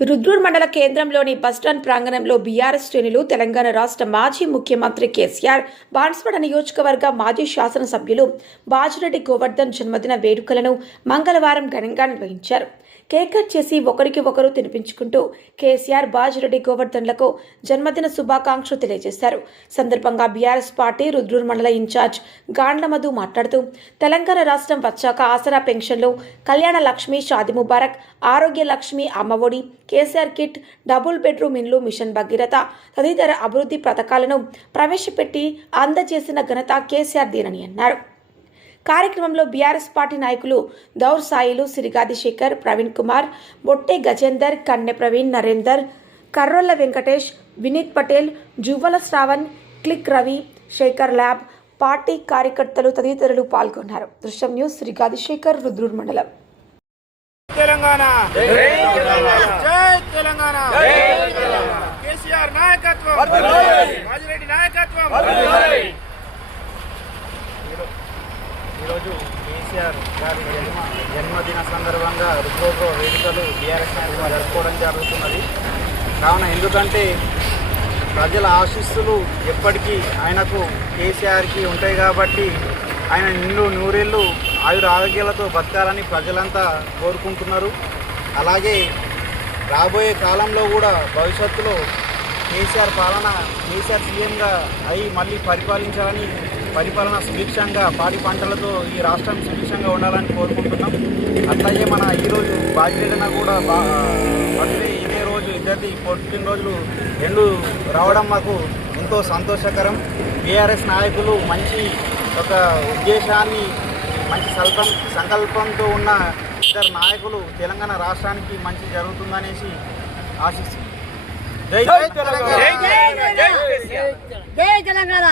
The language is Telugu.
రుద్రూర్ మండల కేంద్రంలోని బస్టాండ్ ప్రాంగణంలో బీఆర్ఎస్ శ్రేణులు తెలంగాణ రాష్ట్ర మాజీ ముఖ్యమంత్రి కేసీఆర్, బాన్స్వాడ నియోజకవర్గ మాజీ శాసనసభ్యులు బాజిరెడ్డి గోవర్ధన్ జన్మదిన వేడుకలను మంగళవారం ఘనంగా నిర్వహించారు. కేక్ కట్ చేసి ఒకరికి ఒకరు తినిపించుకుంటూ కేసీఆర్, బాజిరెడ్డి గోవర్ధన్లకు జన్మదిన శుభాకాంక్షలు తెలియజేశారు. సందర్భంగా బీఆర్ఎస్ పార్టీ రుద్రూర్ మండల ఇన్ఛార్జ్ గాండ్ల మధు మాట్లాడుతూ తెలంగాణ రాష్ట్రం వచ్చాక ఆసరా పెన్షన్లు, Kalyana Lakshmi, Shaadi Mubarak, Arogya Lakshmi, Ammavodi, KCR kit, double bedroom ఇండ్లు, మిషన్ భగీరథ తదితర అభివృద్ధి పథకాలను ప్రవేశపెట్టి అందజేసిన ఘనత కేసీఆర్ దేనని అన్నారు. కార్యక్రమంలో బీఆర్ఎస్ పార్టీ నాయకులు దౌర్ Sailu, Sirigadi Shekhar, Praveen Kumar, Botte Gajender, Kanne Praveen, Narender, Karrolla Venkatesh, Vineeth Patel, Juvvala Shravan, click Ravi, Shekhar lab, party కార్యకర్తలు తదితరులు పాల్గొన్నారు. దృశ్యం న్యూస్, సిరిగాది శేఖర్, రుద్రూర్ మండలం. తెలంగాణ జై తెలంగాణ, కేసీఆర్ నాయకత్వం, బాజిరెడ్డి నాయకత్వం. ఈరోజు కేసీఆర్ గారి జన్మదిన సందర్భంగా రుద్రూర్లో వేడుకలు బీఆర్ఎస్ నాయకులు జరుపుకోవడం జరుగుతున్నది. కావున ఎందుకంటే ప్రజల ఆశీస్సులు ఎప్పటికీ ఆయనకు కేసీఆర్కి ఉంటాయి కాబట్టి ఆయన నిండు నూరేళ్ళు ఆయుర ఆరోగ్యాలతో బతకాలని ప్రజలంతా కోరుకుంటున్నారు. అలాగే రాబోయే కాలంలో కూడా భవిష్యత్తులో కేసీఆర్ సీఎంగా అయి మళ్ళీ పరిపాలించాలని, పరిపాలన సుభిక్షంగా పాడి పంటలతో ఈ రాష్ట్రం సుభిక్షంగా ఉండాలని కోరుకుంటున్నాం. అట్లాగే మన ఈరోజు బాధ్యతన కూడా బర్త్డే ఇదే రోజు ఇద్దరిది పుట్టినరోజులు రెండు రావడం మాకు ఎంతో సంతోషకరం. బీఆర్ఎస్ నాయకులు మంచి ఒక ఉద్దేశాన్ని, మంచి సంకల్పంతో ఉన్న ఇద్దరు నాయకులు తెలంగాణ రాష్ట్రానికి మంచి జరుగుతుందనేసి ఆశిస్తున్నాం. జై తెలంగాణ.